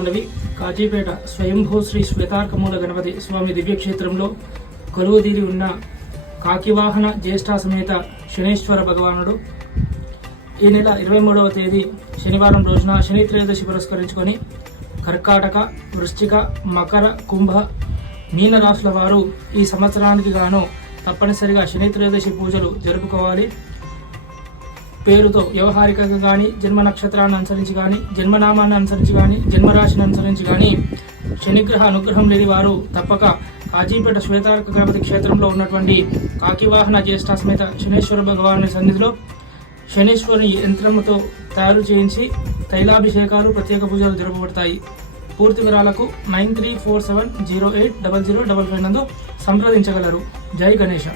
మనవి. కాజీపేట స్వయంభూ శ్రీ శ్వేతార్కమూల గణపతి స్వామి దివ్యక్షేత్రంలో కొలువుదీరి ఉన్న కాకివాహన జ్యేష్ఠ సమేత శనేశ్వర భగవానుడు ఈ నెల 23వ తేదీ శనివారం రోజున శని త్రయోదశి పురస్కరించుకొని కర్కాటక, వృశ్చిక, మకర, కుంభ, మీన రాశుల వారు ఈ సంవత్సరానికి గాను తప్పనిసరిగా శని త్రయోదశి పూజలు జరుపుకోవాలి. పేరుతో వ్యవహారికంగా కానీ, జన్మ నక్షత్రాన్ని అనుసరించి కానీ, జన్మనామాన్ని అనుసరించి కానీ, జన్మరాశిని అనుసరించి కానీ శనిగ్రహ అనుగ్రహం లేని వారు తప్పక కాజీపేట శ్వేతార్క గణపతి క్షేత్రంలో ఉన్నటువంటి కాకివాహన జ్యేష్ఠ సమేత శనేశ్వర భగవాను సన్నిధిలో శనేశ్వరుని యంత్రముతో తయారు చేయించి తైలాభిషేకాలు, ప్రత్యేక పూజలు జరపబడతాయి. పూర్తి వివరాలకు 9347080055 నందు సంప్రదించగలరు. జై గణేశ.